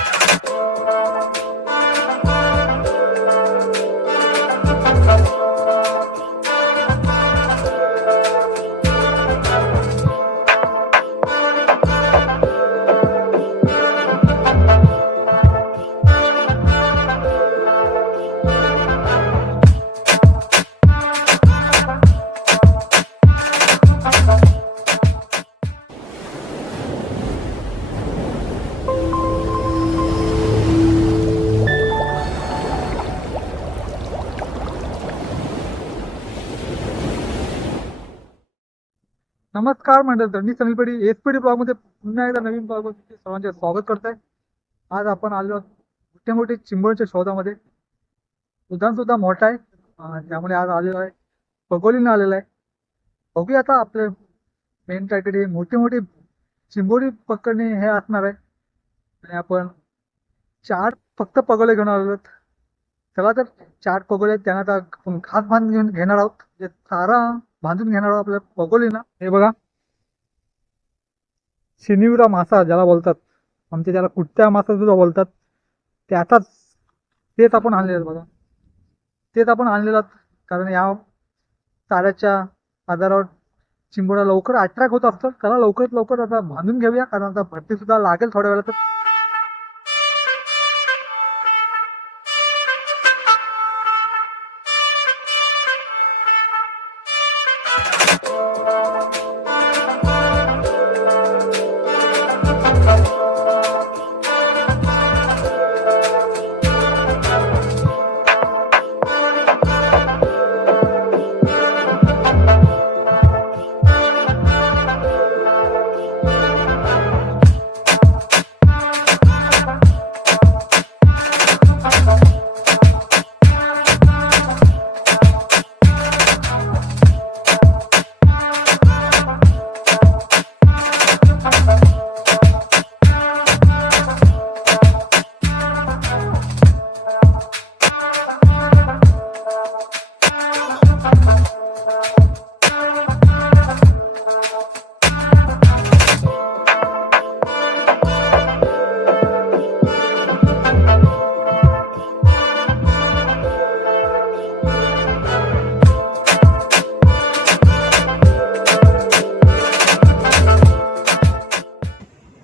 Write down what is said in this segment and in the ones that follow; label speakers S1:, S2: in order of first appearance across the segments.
S1: Oh. नमस्कार मंडळ तर मी सनील पेढी एस पी डी ब्लॉगमध्ये पुन्हा एकदा नवीन ब्लॉगमध्ये सर्वांचे स्वागत करत आज आपण आलो आहोत मोठे मोठे चिंबळच्या शोधामध्ये. उद्यान सुद्धा मोठा आहे त्यामुळे आज आलेलो आहे. बगोलीनं आलेला आहे. बघूया आता आपले मेन काहीतरी मोठे मोठे चिंबोरी पकडणे हे असणार आहे. आणि आपण चार फक्त पगोले घेऊन आलेलो आहोत. चला तर चार पगोले त्यांना आता आपण खास बांध घेऊन घेणार आहोत. जे सारा बांधून घेणार आहोत आपल्या पगोलीना हे बघा. शिनिवरा मासा ज्याला बोलतात. आमच्या ज्याला कुट्ट्या मासा सुद्धा बोलतात. त्याचाच तेच आपण आणलेलं बघा. तेच आपण आणलेलं कारण या ताऱ्याच्या आधारावर चिंबोडा लवकर अट्रॅक्ट होत असतो त्याला लवकरात लवकर आता बांधून घेऊया. कारण आता भरती सुद्धा लागेल थोड्या वेळात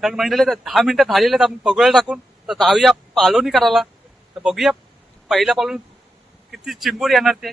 S1: कारण म्हणले दहा मिनिटं झालेले आपण पगोळ्या टाकून. तर जाऊया पालोनी करायला. तर बघूया पहिल्या पालून किती चिंबूर येणार ते.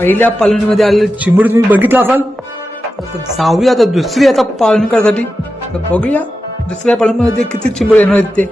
S1: पहिल्या पालवणीमध्ये आलेले चिंबोरी तुम्ही बघितला असाल? तर जाऊया आता दुसरी आता पालणी करण्यासाठी. तर बघूया दुसऱ्या पालवणीमध्ये किती चिंबोरी येणार आहेत ते.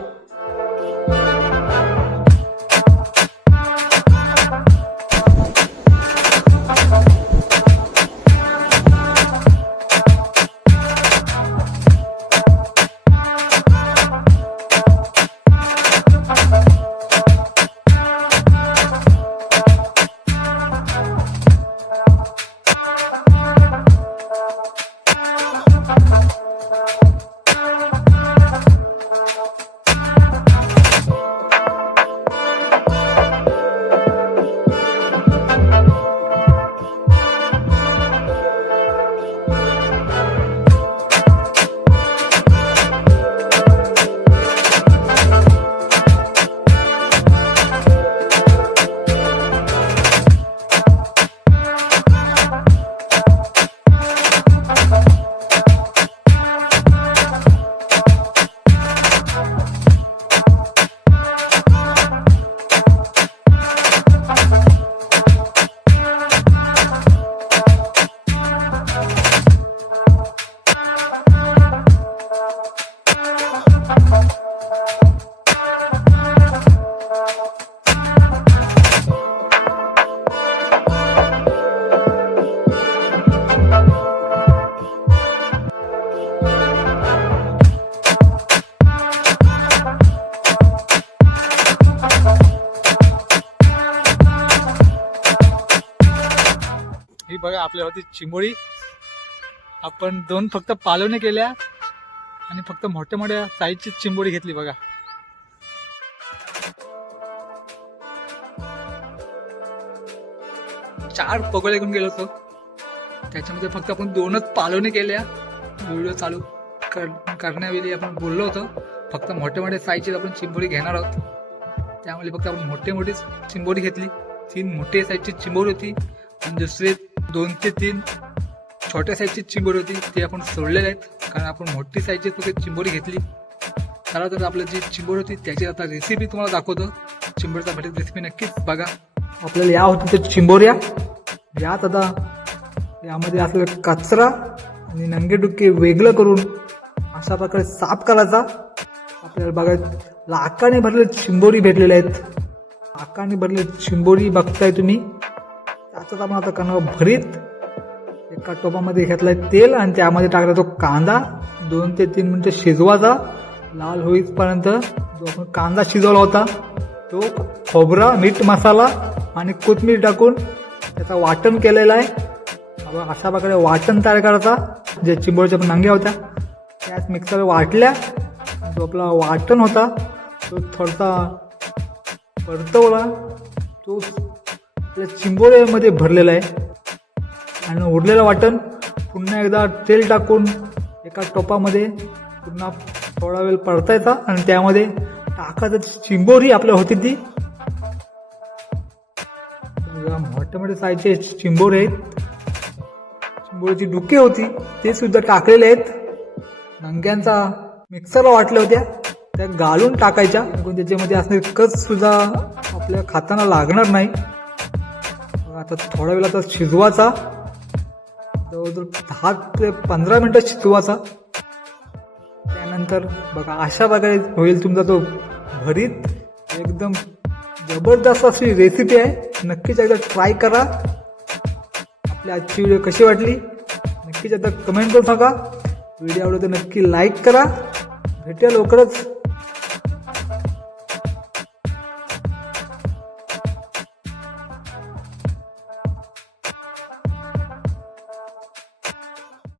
S1: बघा आपल्या होती चिंबोरी आपण दोन फक्त पालवणे केल्या आणि फक्त मोठ्या मोठ्या साईजची चिंबोळी घेतली बघा. चार पगोळे घेऊन गेलो होतो. त्याच्यामध्ये फक्त आपण दोनच पालवणे केल्या. व्हिडिओ चालू कर करण्यावेळी आपण बोललो होतो. फक्त मोठ्या मोठे साईजची आपण चिंबोळी घेणार आहोत. त्यामुळे फक्त आपण मोठे मोठी चिंबोळी घेतली. तीन मोठे साईजची चिंबोळी होती. आणि दुसरी दोन ते तीन छोट्या साईजची चिंबोरी होती. ती आपण सोडलेले आहेत. कारण आपण मोठी साईजची फक्त चिंबोरी घेतली. चला तर आपलं जी चिंबोरी होती त्याची आता रेसिपी तुम्हाला दाखवतो. चिंबोरीचा भेटत रेसिपी नक्कीच बघा. आपल्याला या होत्या त्या चिंबोऱ्या. यात आता यामध्ये असलेला कचरा आणि नंगे डुक्के वेगळं करून अशा प्रकारे साफ करायचा. आपल्याला बघा लाकाने भरलेले चिंबोरी भेटलेले आहेत. लाकाने भरलेले चिंबोरी बघताय तुम्ही. त्याच्यात आपण आता करणार भरीत एका टोपामध्ये घेतलाय तेल आणि त्यामध्ये टाकला तो कांदा. दोन ते तीन मिनिटं शिजवायचा. लाल होईपर्यंत जो आपण कांदा शिजवला होता तो खोबरा मीठ मसाला आणि कोथमीर टाकून त्याचा वाटण केलेलं आहे. आपण अशा प्रकारे वाटण तयार करायचा जे चिंबोळच्या पण नांग्या होत्या त्याच मिक्सर वाटल्या. जो आपला वाटण होता तो थोडासा परतवला. तो आपल्या चिंबोऱ्यामध्ये भरलेला आहे. आणि उरलेलं वाटण पुन्हा एकदा तेल टाकून एका टोपामध्ये पुन्हा थोडा वेळ परतायचा आणि त्यामध्ये टाकायचं चिंबोरी आपल्या होती ती. मोठ्यामध्ये मोठे मोठे चिंबोरे आहेत. चिंबोरीची डुके होती ते सुद्धा टाकलेले आहेत. नंग्यांचा मिक्सरला वाटल्या होत्या त्या गाळून टाकायच्या. पण त्याच्यामध्ये असणारी कच सुद्धा आपल्या खाताना लागणार नाही. आता थोडा वेळ आता शिजवायचा. जवळजवळ दहा ते पंधरा मिनटं शिजवायचा. त्यानंतर बघा अशा प्रकारे होईल तुमचा तो भरीत. एकदम जबरदस्त अशी रेसिपी आहे. नक्कीच एकदा ट्राय करा. आपली आजची व्हिडिओ कशी वाटली? नक्कीच आता कमेंट करून सांगा. व्हिडिओ आवडतो तर नक्की लाईक करा. भेटूया लवकरच.